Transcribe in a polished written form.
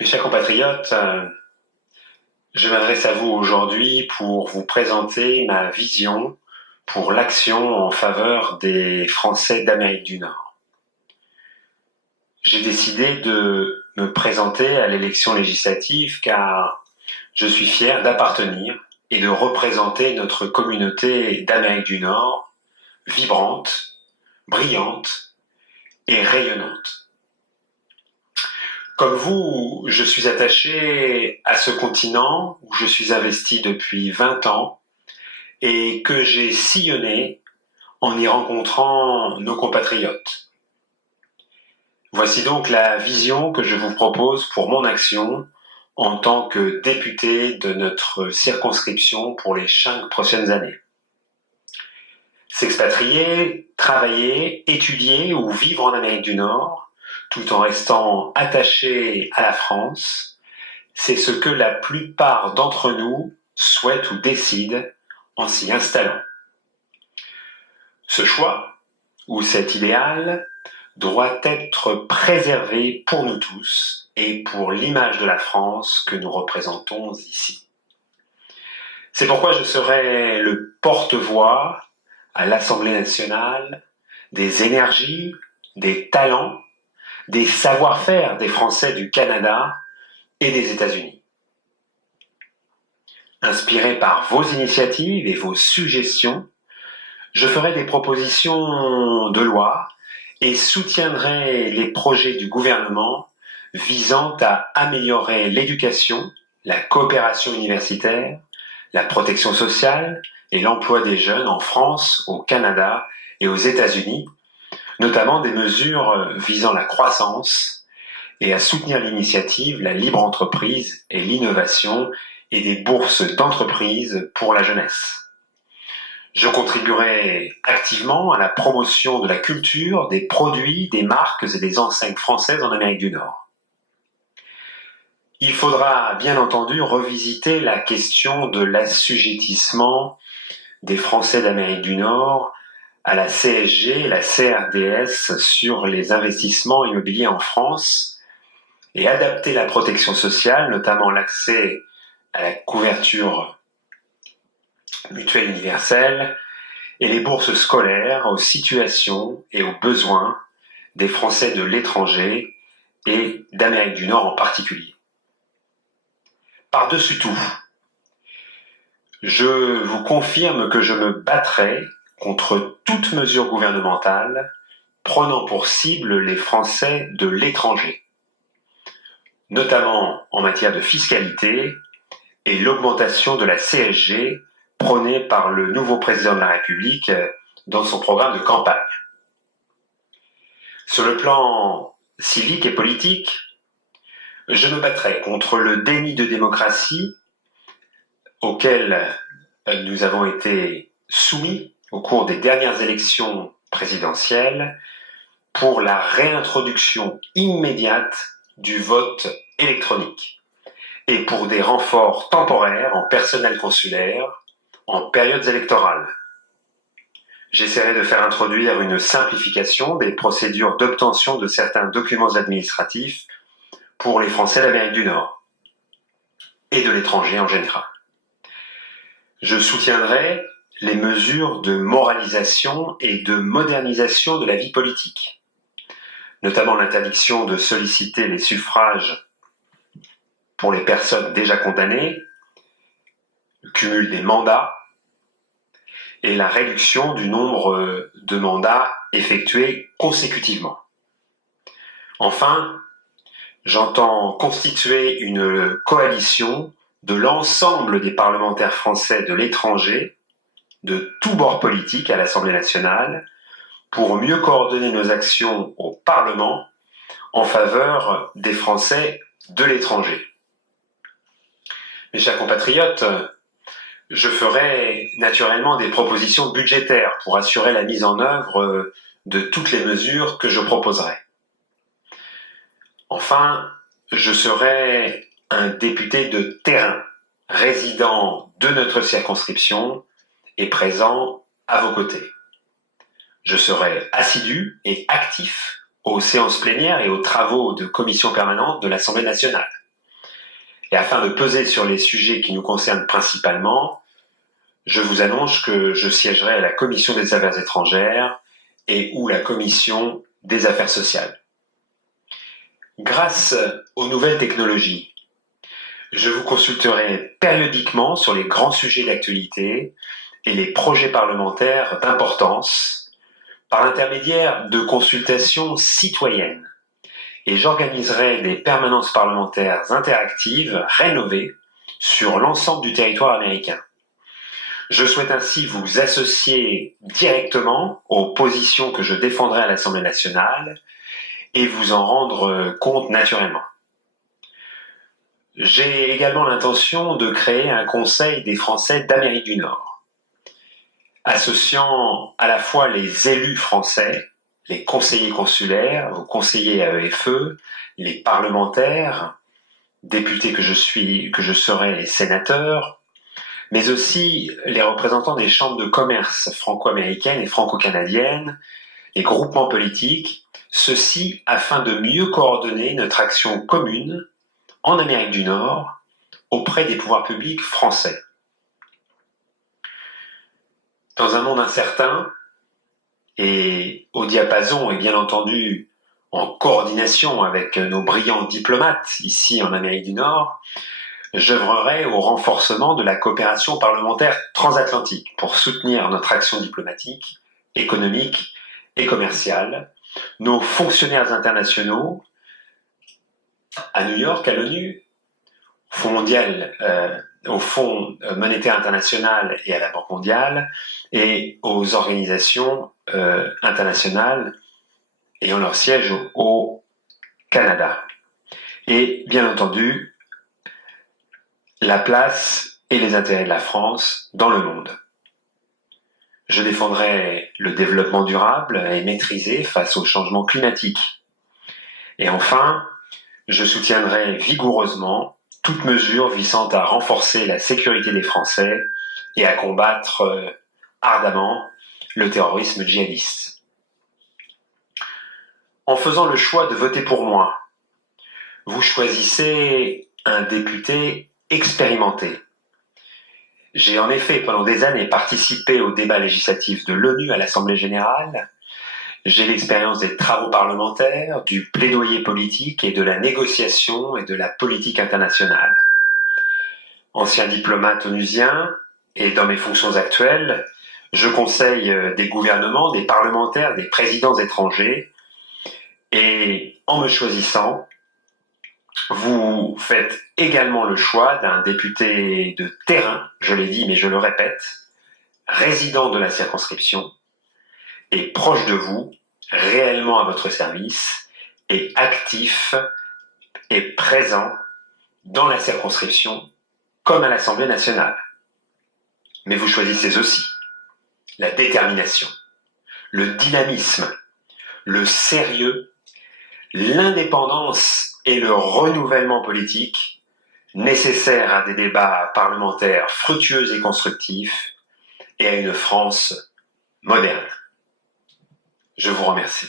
Mes chers compatriotes, je m'adresse à vous aujourd'hui pour vous présenter ma vision pour l'action en faveur des Français d'Amérique du Nord. J'ai décidé de me présenter à l'élection législative car je suis fier d'appartenir et de représenter notre communauté d'Amérique du Nord, vibrante, brillante et rayonnante. Comme vous, je suis attaché à ce continent où je suis investi depuis 20 ans et que j'ai sillonné en y rencontrant nos compatriotes. Voici donc la vision que je vous propose pour mon action en tant que député de notre circonscription pour les 5 prochaines années. S'expatrier, travailler, étudier ou vivre en Amérique du Nord, tout en restant attaché à la France, c'est ce que la plupart d'entre nous souhaitent ou décident en s'y installant. Ce choix, ou cet idéal, doit être préservé pour nous tous et pour l'image de la France que nous représentons ici. C'est pourquoi je serai le porte-voix à l'Assemblée nationale des énergies, des talents, des savoir-faire des Français du Canada et des États-Unis. Inspiré par vos initiatives et vos suggestions, je ferai des propositions de loi et soutiendrai les projets du gouvernement visant à améliorer l'éducation, la coopération universitaire, la protection sociale et l'emploi des jeunes en France, au Canada et aux États-Unis, notamment des mesures visant la croissance et à soutenir l'initiative, la libre entreprise et l'innovation et des bourses d'entreprise pour la jeunesse. Je contribuerai activement à la promotion de la culture, des produits, des marques et des enseignes françaises en Amérique du Nord. Il faudra bien entendu revisiter la question de l'assujettissement des Français d'Amérique du Nord à la CSG et la CRDS sur les investissements immobiliers en France et adapter la protection sociale, notamment l'accès à la couverture mutuelle universelle et les bourses scolaires aux situations et aux besoins des Français de l'étranger et d'Amérique du Nord en particulier. Par-dessus tout, je vous confirme que je me battrai contre toute mesure gouvernementale prenant pour cible les Français de l'étranger, notamment en matière de fiscalité et l'augmentation de la CSG prônée par le nouveau président de la République dans son programme de campagne. Sur le plan civique et politique, je me battrai contre le déni de démocratie auquel nous avons été soumis au cours des dernières élections présidentielles pour la réintroduction immédiate du vote électronique et pour des renforts temporaires en personnel consulaire en périodes électorales. J'essaierai de faire introduire une simplification des procédures d'obtention de certains documents administratifs pour les Français d'Amérique du Nord et de l'étranger en général. Je soutiendrai les mesures de moralisation et de modernisation de la vie politique, notamment l'interdiction de solliciter les suffrages pour les personnes déjà condamnées, le cumul des mandats et la réduction du nombre de mandats effectués consécutivement. Enfin, j'entends constituer une coalition de l'ensemble des parlementaires français de l'étranger, de tous bords politiques à l'Assemblée nationale, pour mieux coordonner nos actions au Parlement en faveur des Français de l'étranger. Mes chers compatriotes, je ferai naturellement des propositions budgétaires pour assurer la mise en œuvre de toutes les mesures que je proposerai. Enfin, je serai un député de terrain, résident de notre circonscription et présent à vos côtés. Je serai assidu et actif aux séances plénières et aux travaux de commission permanente de l'Assemblée nationale. Et afin de peser sur les sujets qui nous concernent principalement, je vous annonce que je siégerai à la Commission des Affaires étrangères et ou la Commission des Affaires sociales. Grâce aux nouvelles technologies, je vous consulterai périodiquement sur les grands sujets d'actualité et les projets parlementaires d'importance par l'intermédiaire de consultations citoyennes. Et j'organiserai des permanences parlementaires interactives rénovées sur l'ensemble du territoire américain. Je souhaite ainsi vous associer directement aux positions que je défendrai à l'Assemblée nationale et vous en rendre compte naturellement. J'ai également l'intention de créer un Conseil des Français d'Amérique du Nord, associant à la fois les élus français, les conseillers consulaires, vos conseillers AEFE, les parlementaires, députés que je serai sénateur, mais aussi les représentants des chambres de commerce franco-américaines et franco-canadiennes, les groupements politiques, ceci afin de mieux coordonner notre action commune en Amérique du Nord auprès des pouvoirs publics français. Dans un monde incertain et au diapason et bien entendu en coordination avec nos brillants diplomates ici en Amérique du Nord, j'œuvrerai au renforcement de la coopération parlementaire transatlantique pour soutenir notre action diplomatique, économique et commerciale, nos fonctionnaires internationaux à New York, à l'ONU, au Fonds monétaire international et à la Banque mondiale, et aux organisations internationales ayant leur siège au Canada. Et bien entendu, la place et les intérêts de la France dans le monde. Je défendrai le développement durable et maîtrisé face au changement climatique. Et enfin, je soutiendrai vigoureusement toute mesure visant à renforcer la sécurité des Français et à combattre ardemment le terrorisme djihadiste. En faisant le choix de voter pour moi, vous choisissez un député expérimenté. J'ai en effet pendant des années participé au débat législatif de l'ONU à l'Assemblée générale. J'ai l'expérience des travaux parlementaires, du plaidoyer politique et de la négociation et de la politique internationale. Ancien diplomate onusien et dans mes fonctions actuelles, je conseille des gouvernements, des parlementaires, des présidents étrangers et en me choisissant, vous faites également le choix d'un député de terrain, je l'ai dit mais je le répète, résident de la circonscription et proche de vous, réellement à votre service et actif et présent dans la circonscription comme à l'Assemblée nationale. Mais vous choisissez aussi la détermination, le dynamisme, le sérieux, l'indépendance et le renouvellement politique nécessaires à des débats parlementaires fructueux et constructifs et à une France moderne. Je vous remercie.